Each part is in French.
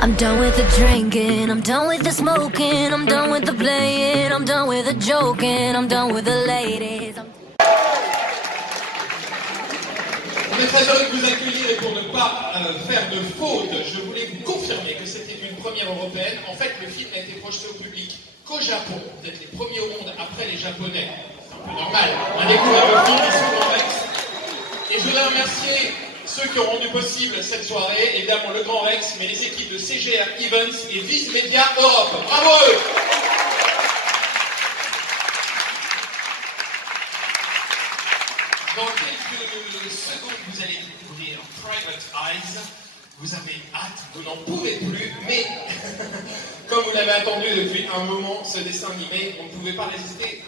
I'm done with the drinking, I'm done with the smoking, I'm done with the playing, I'm done with the joking, I'm done with the ladies. On est très heureux de vous accueillir et pour ne pas faire de faute, je voulais vous confirmer que c'était une première européenne. En fait, le film n'a été projeté au public qu'au Japon. Vous êtes les premiers au monde après les Japonais. C'est un peu normal. On a découvert le film ici au Grand Rex. Et je voudrais remercier ceux qui ont rendu possible cette soirée, évidemment le Grand Rex, mais les équipes de CGR Events et Viz Media Europe. Bravo eux! Dans quelques secondes, vous allez découvrir Private Eyes. Vous avez hâte, vous n'en pouvez plus, mais comme vous l'avez attendu depuis un moment, ce dessin animé, on ne pouvait pas résister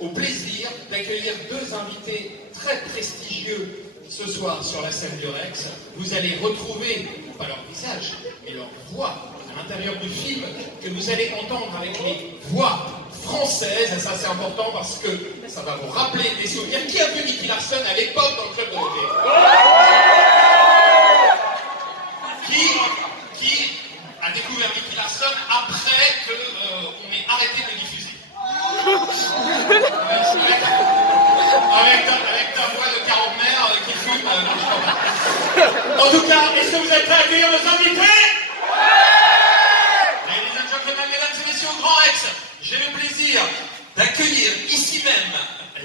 au plaisir d'accueillir deux invités très prestigieux ce soir sur la scène du Rex. Vous allez retrouver, non pas leur visage, mais leur voix à l'intérieur du film, que vous allez entendre avec les voix françaises. Et ça, c'est important parce que ça va vous rappeler des souvenirs. Qui a vu Nicky Larson à l'époque dans le Club Dorothée? Qui a découvert Nicky Larson après qu'on ait arrêté de le diffuser? Avec ta voix de quarantenaire qui fume. En tout cas, est-ce que vous êtes prêts à accueillir nos invités? Ladies and gentlemen, mesdames et messieurs, au Grand Rex, j'ai le plaisir d'accueillir ici même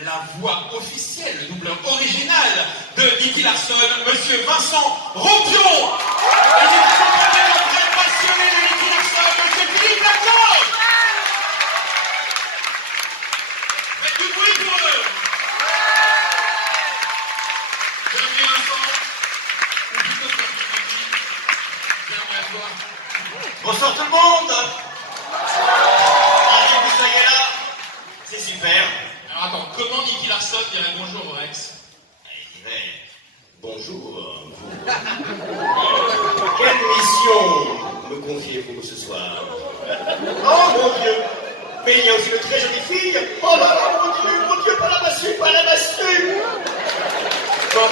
la voix officielle, le doubleur original de Nicky Larson, Monsieur Vincent Rompion. Et j'ai accompagné un vrai passionné de Nicky Larson, Monsieur Philippe Lacroix. Faites du bruit pour eux. Bienvenue Vincent. Ou plutôt bienvenue à toi. Bonsoir tout le monde. Ravi que vous soyez là. C'est super. Alors attends, comment Nicky Larson dirait bonjour au Rex? Il dirait bonjour. Quelle mission me confiez-vous ce soir? Oh mon Dieu. Mais il y a aussi de très jolies filles. Oh là là, mon Dieu, pas la massue, pas la massue. Bon.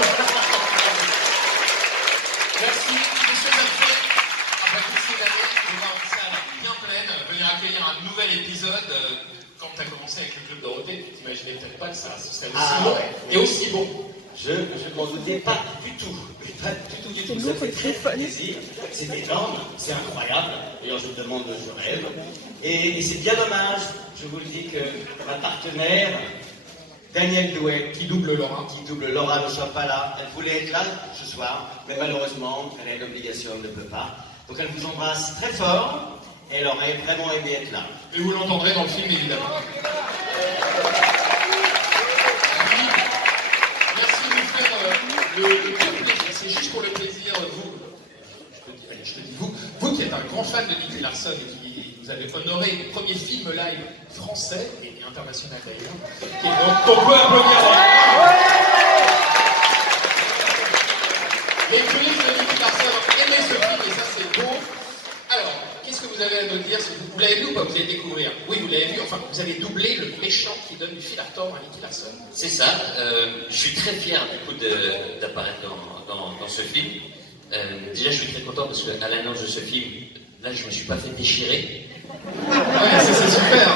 Merci, monsieur Alfred. Après toutes ces années, de voir une salle bien pleine, venir accueillir un nouvel épisode. Quand tu as commencé avec le Club Dorothée, tu t'imaginais peut-être pas que ça serait aussi long et aussi bon. Je ne m'en doutais pas du tout. Pas du tout. Ça fait très plaisir. C'est énorme, c'est incroyable. D'ailleurs, je me demande, je rêve. Et c'est bien dommage, je vous le dis, que ma partenaire, Danielle Douet, Qui double Laura. ne soit pas là. Elle voulait être là ce soir, mais malheureusement, elle a une obligation, elle ne peut pas. Donc elle vous embrasse très fort. Elle aurait vraiment aimé être là. Et vous l'entendrez dans le film, évidemment. Merci de nous faire le plaisir. C'est juste pour le plaisir, je te dis vous qui êtes un grand fan de Nicky Larson et qui vous avez honoré le premier film live français et international d'ailleurs, qu'on peut applaudir. Les puristes de Nicky Larson ont aimé ce film et ça c'est beau. Alors, qu'est-ce que vous avez à nous dire? Vous l'avez vu ou pas? Vous allez découvrir. Oui, vous l'avez vu. Enfin, vous avez doublé le méchant qui donne du fil à retordre à Nicky Larson. C'est ça. Je suis très fier du coup d'apparaître dans ce film. Déjà, je suis très content parce qu'à l'annonce de ce film, là, je me suis pas fait déchirer. Ouais, ça c'est super.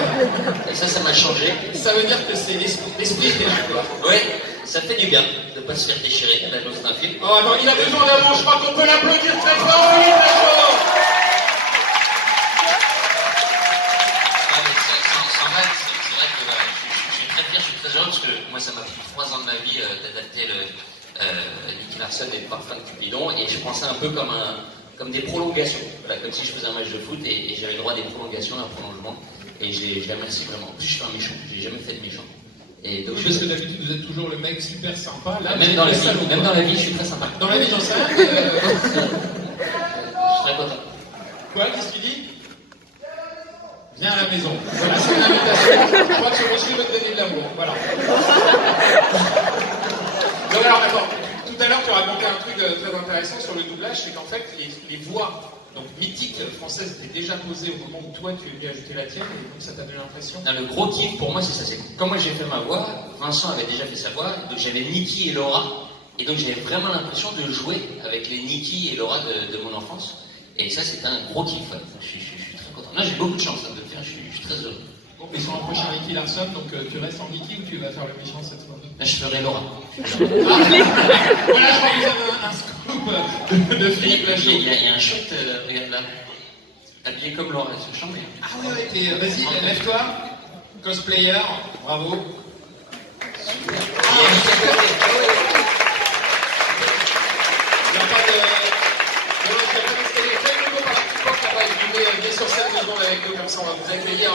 Et ça m'a changé. Ça veut dire que c'est l'esprit qui est là, quoi. Ouais, ça fait du bien de pas se faire déchirer à l'annonce d'un film. Oh non, il a besoin d'amour. Je crois qu'on peut l'applaudir très fort. Oui, très fort. Sans mal, c'est vrai que voilà, je suis très fier, je suis très heureux parce que moi ça m'a pris 3 ans de ma vie d'adapter Nicky Larson et le parfum de Cupidon et je pensais un peu comme des prolongations, voilà, comme si je faisais un match de foot et j'avais le droit à des prolongations, un prolongement et je les remercie vraiment. En plus je suis un méchant, j'ai jamais fait de méchant. Et donc, Parce que d'habitude vous êtes toujours le mec super sympa. Là, même dans la vie, je suis très sympa. Dans la vie, j'en sais rien. Je suis très content. Quoi? Qu'est-ce que tu dis? Viens à la maison. Voilà, c'est une invitation. Je crois que ce monsieur veut te donner de l'amour. Voilà. Donc alors, attends. Tout à l'heure, tu racontais un truc très intéressant sur le doublage, c'est qu'en fait, les voix donc mythiques françaises étaient déjà posées au moment où toi, tu es venu ajouter la tienne, et donc ça t'a donné l'impression. Non, le gros kiff pour moi, c'est ça. C'est quand moi j'ai fait ma voix, Vincent avait déjà fait sa voix, donc j'avais Nicky et Laura, et donc j'avais vraiment l'impression de jouer avec les Nicky et Laura de mon enfance. Et ça, c'était un gros kiff. Je suis très content. Là, j'ai beaucoup de chance hein, de le faire, je suis très heureux. Bon, mais sur un prochain Nicky Larson, donc tu restes en Nicky ou tu vas faire le méchant cette fois? Là, je ferai Laura. Voilà, je crois que vous avez un scoop de Philippe Lachaud. Il y a un shot, regarde là. Habillé comme Laura, c'est chambé. Ah ouais, vas-y, lève-toi. Cosplayer, bravo. Il n'y a pas de... Quel nouveau participant qui va venir sur scène devant avec nous comme ça, on va vous accueillir.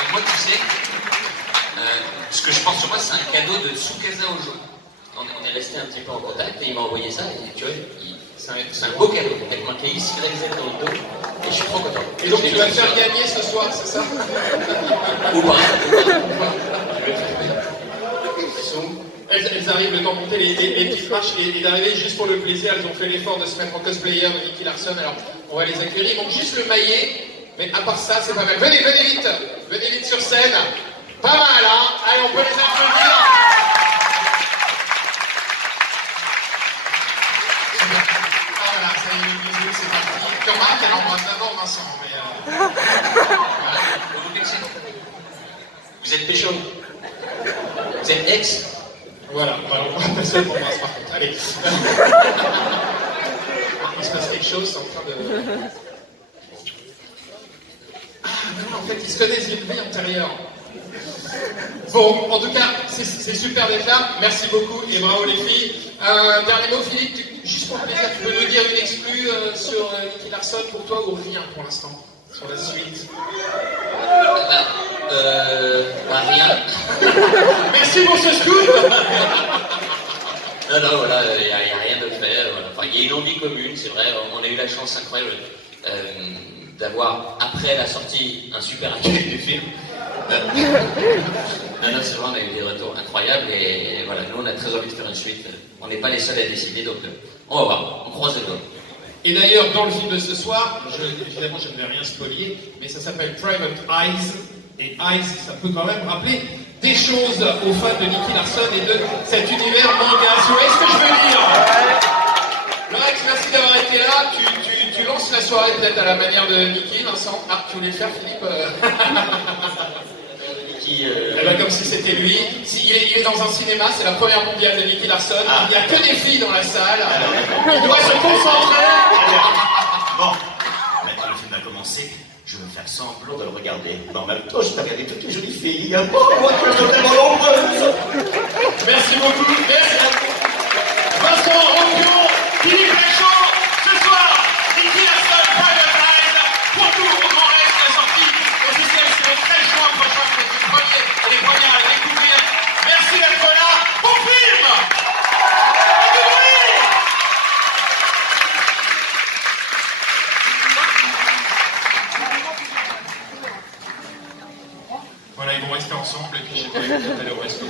Et moi, tu sais, ce que je pense sur moi, c'est un cadeau de Tsukasa Ojo. On est resté un petit peu en contact et il m'a envoyé ça. Et tu vois, c'est un beau cadeau. Avec marqué ici réalisé dans le dos. Et je suis trop content. Et donc tu vas te faire gagner ce soir, c'est ça? Ou pas. Je vais le faire payer. Elles arrivent le temps de monter les petites marches et d'arriver juste pour le plaisir. Elles ont fait l'effort de se mettre en cosplayer de Nicky Larson. Alors on va les accueillir. Ils manquent juste le maillet. Mais à part ça, c'est pas mal. Venez vite. Venez vite sur scène. Pas mal, hein? Allez, on peut les applaudir. Ah voilà, ça y est, bisous, c'est parti. Tu remarques, elle embrasse d'abord Vincent. Mais Voilà. Vous vexez. Vous êtes pécho. Vous êtes ex. voilà, on va passer pour moi par contre. Allez. Il se passe quelque chose, c'est en train de... Ah non, en fait, ils se connaissent d'une vie antérieure. Bon, en tout cas, c'est super d'être là. Merci beaucoup et bravo les filles. Dernier mot, Philippe, juste pour le plaisir, tu peux nous dire une exclue sur Nicky Larson pour toi ou rien pour l'instant, sur la suite? Rien. Merci pour ce scoop. Non, voilà, il n'y a rien de fait. Voilà. Enfin, il y a une envie commune, c'est vrai. On a eu la chance incroyable d'avoir, après la sortie, un super accueil du film. Non, c'est vrai, on a eu des retours incroyables et voilà, nous on a très envie de faire une suite. On n'est pas les seuls à décider, donc on va voir, on croise les doigts. Et d'ailleurs, dans le film de ce soir, évidemment, je ne vais rien spoiler, mais ça s'appelle Private Eyes. Et Eyes, ça peut quand même rappeler des choses aux fans de Nicky Larson et de cet univers manga. Vous voyez ce que je veux dire? Lorex, merci d'avoir été là. Tu lances la soirée peut-être à la manière de Nicky, Vincent. Ah, tu voulais le faire, Philippe? Nicky, Eh ben, comme si c'était lui. Il est dans un cinéma, c'est la première mondiale de Nicky Larson. Il n'y a que des filles dans la salle. Il doit se concentrer. Bon, maintenant le film a commencé. Je veux faire semblant de le regarder. Mais en même temps, je vais regarder toutes les jolies filles. Oh, moi, je suis tellement nombreuse. Merci beaucoup. Merci. Vincent Ropion, Philippe Lachaud, ce soir, Nicky Larson, Private Eyes, pour tout au grand rêve de la sortie officielle, c'est le 13 juin prochain, vous êtes les premiers à la découvrir. Merci d'être là. Bon film. Du bruit. Voilà, ils vont rester ensemble et puis j'ai pas eu de au resto.